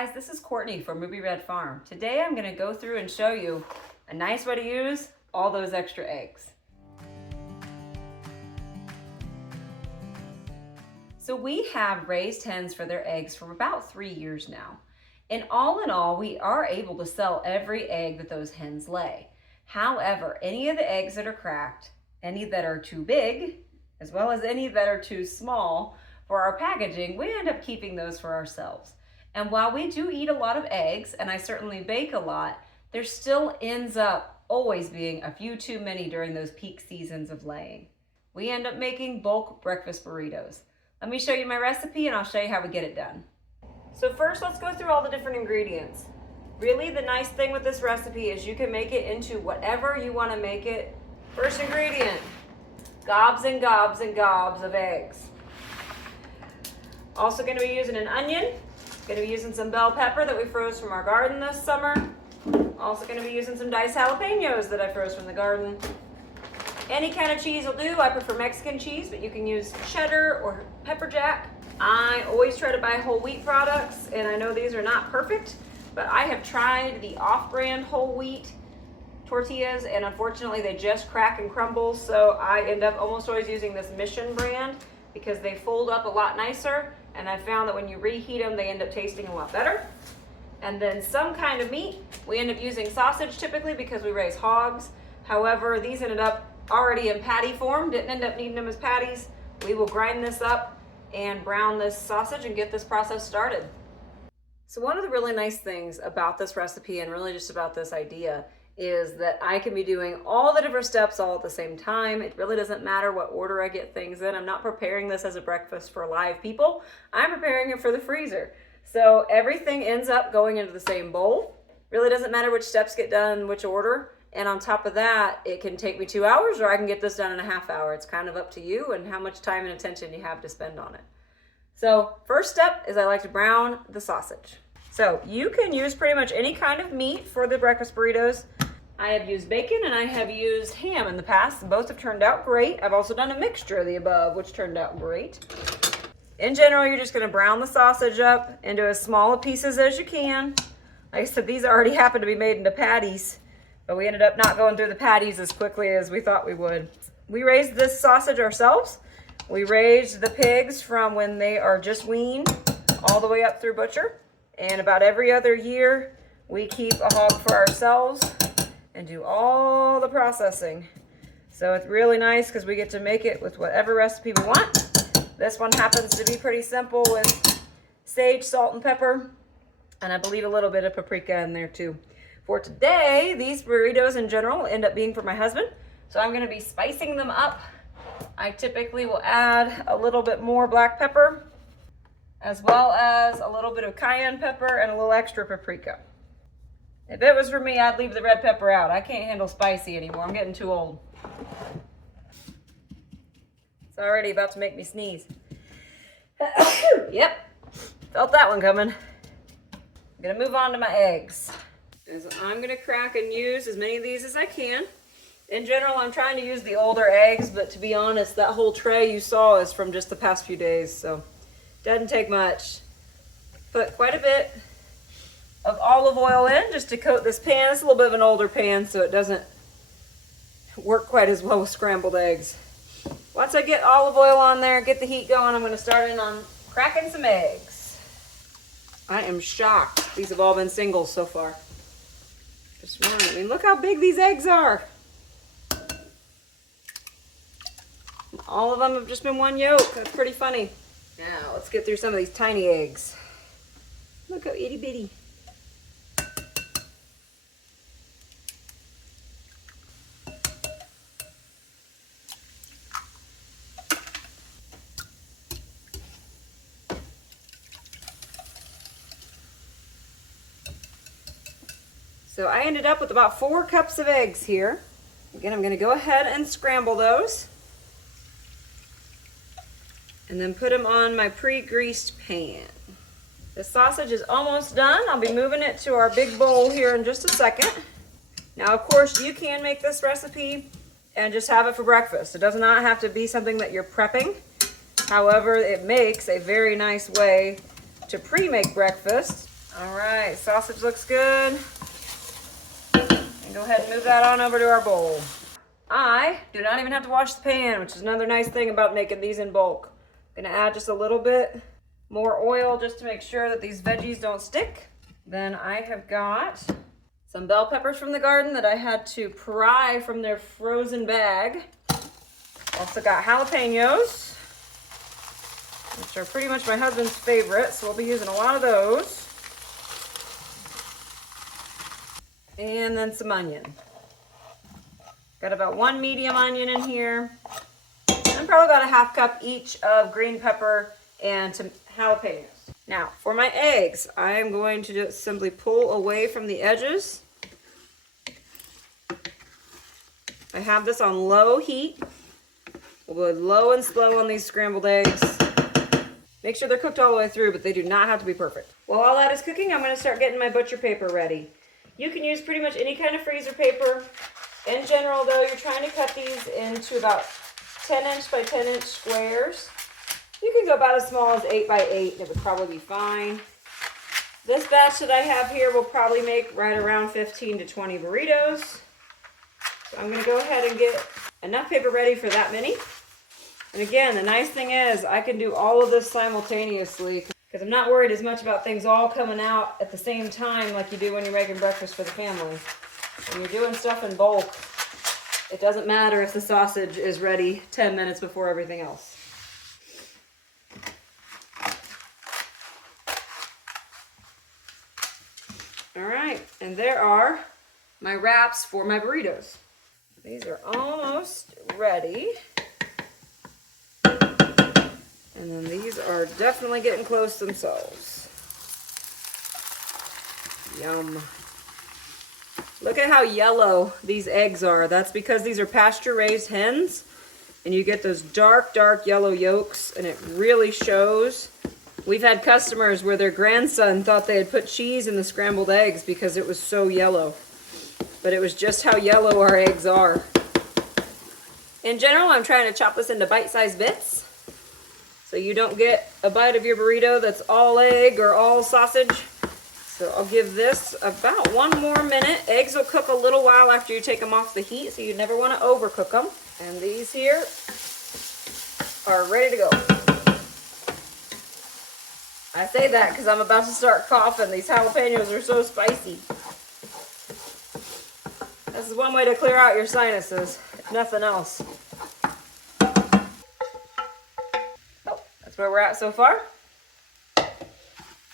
guys, this is Courtney from Ruby Red Farm. Today I'm going to go through and show you a nice way to use all those extra eggs. So we have raised hens for their eggs for about 3 years now. And all in all, we are able to sell every egg that those hens lay. However, any of the eggs that are cracked, any that are too big, as well as any that are too small for our packaging, we end up keeping those for ourselves. And while we do eat a lot of eggs, and I certainly bake a lot, there still ends up always being a few too many during those peak seasons of laying. We end up making bulk breakfast burritos. Let me show you my recipe and I'll show you how we get it done. So first, let's go through all the different ingredients. Really, the nice thing with this recipe is you can make it into whatever you want to make it. First ingredient, gobs and gobs and gobs of eggs. Also going to be using an onion. Going to be using some bell pepper that we froze from our garden this summer. Also going to be using some diced jalapenos that I froze from the garden. Any kind of cheese will do. I prefer Mexican cheese, but you can use cheddar or pepper jack. I always try to buy whole wheat products, and I know these are not perfect, but I have tried the off-brand whole wheat tortillas, and unfortunately they just crack and crumble, so I end up almost always using this Mission brand because they fold up a lot nicer. And I found that when you reheat them, they end up tasting a lot better. And then some kind of meat. We end up using sausage typically because we raise hogs. However, these ended up already in patty form, didn't end up needing them as patties. We will grind this up and brown this sausage and get this process started. So one of the really nice things about this recipe and really just about this idea is that I can be doing all the different steps all at the same time. It really doesn't matter what order I get things in. I'm not preparing this as a breakfast for live people. I'm preparing it for the freezer. So everything ends up going into the same bowl. Really doesn't matter which steps get done, which order. And on top of that, it can take me 2 hours or I can get this done in a half hour. It's kind of up to you and how much time and attention you have to spend on it. So first step is I like to brown the sausage. So you can use pretty much any kind of meat for the breakfast burritos. I have used bacon and I have used ham in the past. Both have turned out great. I've also done a mixture of the above, which turned out great. In general, you're just gonna brown the sausage up into as small pieces as you can. Like I said, these already happen to be made into patties, but we ended up not going through the patties as quickly as we thought we would. We raised this sausage ourselves. We raised the pigs from when they are just weaned all the way up through butcher. And about every other year, we keep a hog for ourselves and do all the processing. So it's really nice because we get to make it with whatever recipe we want. This one happens to be pretty simple with sage, salt, and pepper, and I believe a little bit of paprika in there too. For today, these burritos in general end up being for my husband, so I'm going to be spicing them up. I typically will add a little bit more black pepper, as well as a little bit of cayenne pepper and a little extra paprika. If it was for me, I'd leave the red pepper out. I can't handle spicy anymore. I'm getting too old. It's already about to make me sneeze. Yep, felt that one coming. I'm gonna move on to my eggs. I'm gonna crack and use as many of these as I can. In general, I'm trying to use the older eggs, but to be honest, that whole tray you saw is from just the past few days, so doesn't take much. Put quite a bit of olive oil in just to coat this pan. It's a little bit of an older pan, so it doesn't work quite as well with scrambled eggs. Once I get olive oil on there, get the heat going, I'm going to start in on cracking some eggs. I am shocked. These have all been singles so far. Just one. I mean, look how big these eggs are. All of them have just been one yolk. That's pretty funny. Now, let's get through some of these tiny eggs. Look how itty bitty. So I ended up with about 4 cups of eggs here. Again, I'm going to go ahead and scramble those. And then put them on my pre-greased pan. The sausage is almost done. I'll be moving it to our big bowl here in just a second. Now, of course, you can make this recipe and just have it for breakfast. It does not have to be something that you're prepping. However, it makes a very nice way to pre-make breakfast. All right, sausage looks good. And go ahead and move that on over to our bowl. I do not even have to wash the pan, which is another nice thing about making these in bulk. I'm gonna add just a little bit more oil just to make sure that these veggies don't stick. Then I have got some bell peppers from the garden that I had to pry from their frozen bag. Also got jalapenos, which are pretty much my husband's favorite, so we'll be using a lot of those. And then some onion. Got about 1 medium onion in here. And probably about a 1/2 cup each of green pepper and some jalapenos. Now, for my eggs, I am going to just simply pull away from the edges. I have this on low heat. We'll go low and slow on these scrambled eggs. Make sure they're cooked all the way through, but they do not have to be perfect. While all that is cooking, I'm going to start getting my butcher paper ready. You can use pretty much any kind of freezer paper. In general, though, you're trying to cut these into about 10-inch by 10-inch squares. You can go about as small as 8 by 8, and it would probably be fine. This batch that I have here will probably make right around 15 to 20 burritos. So I'm going to go ahead and get enough paper ready for that many. And again, the nice thing is I can do all of this simultaneously because I'm not worried as much about things all coming out at the same time like you do when you're making breakfast for the family. When you're doing stuff in bulk, it doesn't matter if the sausage is ready 10 minutes before everything else. All right, and there are my wraps for my burritos. These are almost ready. And then these are definitely getting close themselves. Yum. Look at how yellow these eggs are. That's because these are pasture-raised hens. And you get those dark, dark yellow yolks, and it really shows. We've had customers where their grandson thought they had put cheese in the scrambled eggs because it was so yellow. But it was just how yellow our eggs are. In general, I'm trying to chop this into bite-sized bits so you don't get a bite of your burrito that's all egg or all sausage. So I'll give this about 1 more minute. Eggs will cook a little while after you take them off the heat, so you never want to overcook them. And these here are ready to go. I say that because I'm about to start coughing. These jalapenos are so spicy. This is one way to clear out your sinuses, if nothing else. Oh, that's where we're at so far.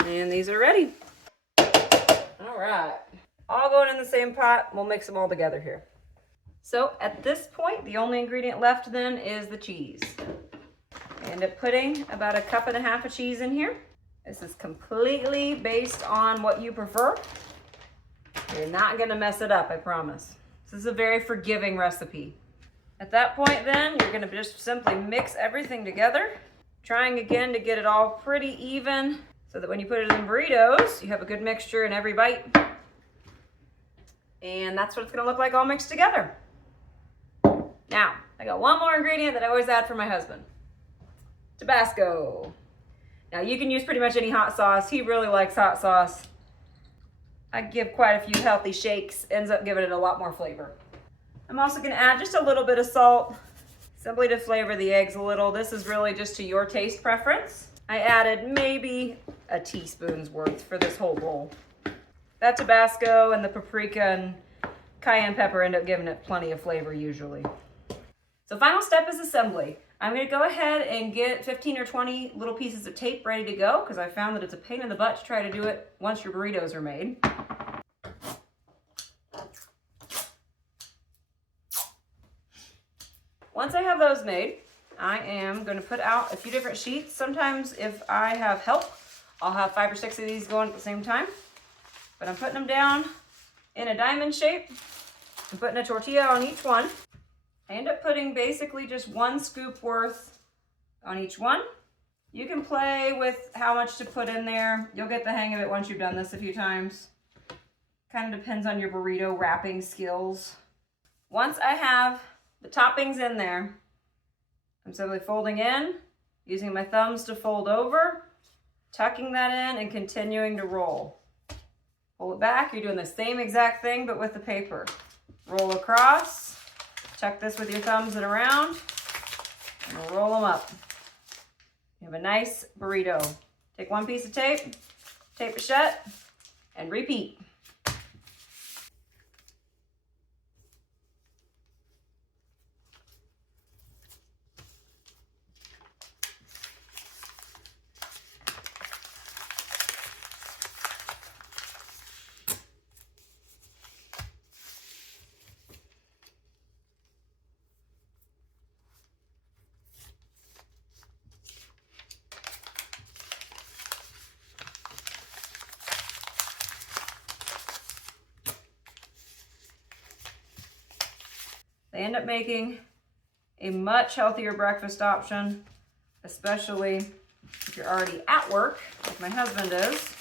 And these are ready. All right, all going in the same pot. We'll mix them all together here. So at this point, the only ingredient left then is the cheese. I end up putting about 1.5 cups of cheese in here. This is completely based on what you prefer. You're not gonna mess it up, I promise. This is a very forgiving recipe. At that point then, you're gonna just simply mix everything together, trying again to get it all pretty even so that when you put it in burritos, you have a good mixture in every bite. And that's what it's gonna look like all mixed together. Now, I got one more ingredient that I always add for my husband. Tabasco. Now you can use pretty much any hot sauce. He really likes hot sauce. I give quite a few healthy shakes, ends up giving it a lot more flavor. I'm also gonna add just a little bit of salt, simply to flavor the eggs a little. This is really just to your taste preference. I added maybe a teaspoon's worth for this whole bowl. That Tabasco and the paprika and cayenne pepper end up giving it plenty of flavor usually. So final step is assembly. I'm gonna go ahead and get 15 or 20 little pieces of tape ready to go because I found that it's a pain in the butt to try to do it once your burritos are made. Once I have those made, I am gonna put out a few different sheets. Sometimes if I have help, I'll have 5 or 6 of these going at the same time. But I'm putting them down in a diamond shape and putting a tortilla on each one. I end up putting basically just 1 scoop worth on each one. You can play with how much to put in there. You'll get the hang of it once you've done this a few times. Kind of depends on your burrito wrapping skills. Once I have the toppings in there, I'm simply folding in, using my thumbs to fold over, tucking that in, and continuing to roll. Pull it back. You're doing the same exact thing, but with the paper. Roll across. Tuck this with your thumbs and around. And roll them up. You have a nice burrito. Take one piece of tape, tape it shut, and repeat. They end up making a much healthier breakfast option, especially if you're already at work, like my husband is.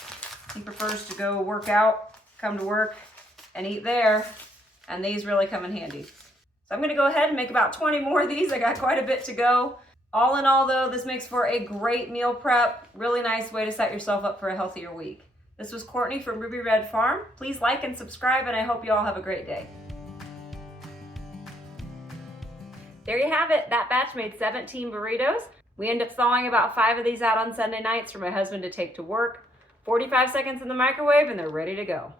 He prefers to go work out, come to work, and eat there, and these really come in handy. So I'm gonna go ahead and make about 20 more of these. I got quite a bit to go. All in all though, this makes for a great meal prep, really nice way to set yourself up for a healthier week. This was Courtney from Ruby Red Farm. Please like and subscribe, and I hope you all have a great day. There you have it. That batch made 17 burritos. We end up thawing about 5 of these out on Sunday nights for my husband to take to work. 45 seconds in the microwave and they're ready to go.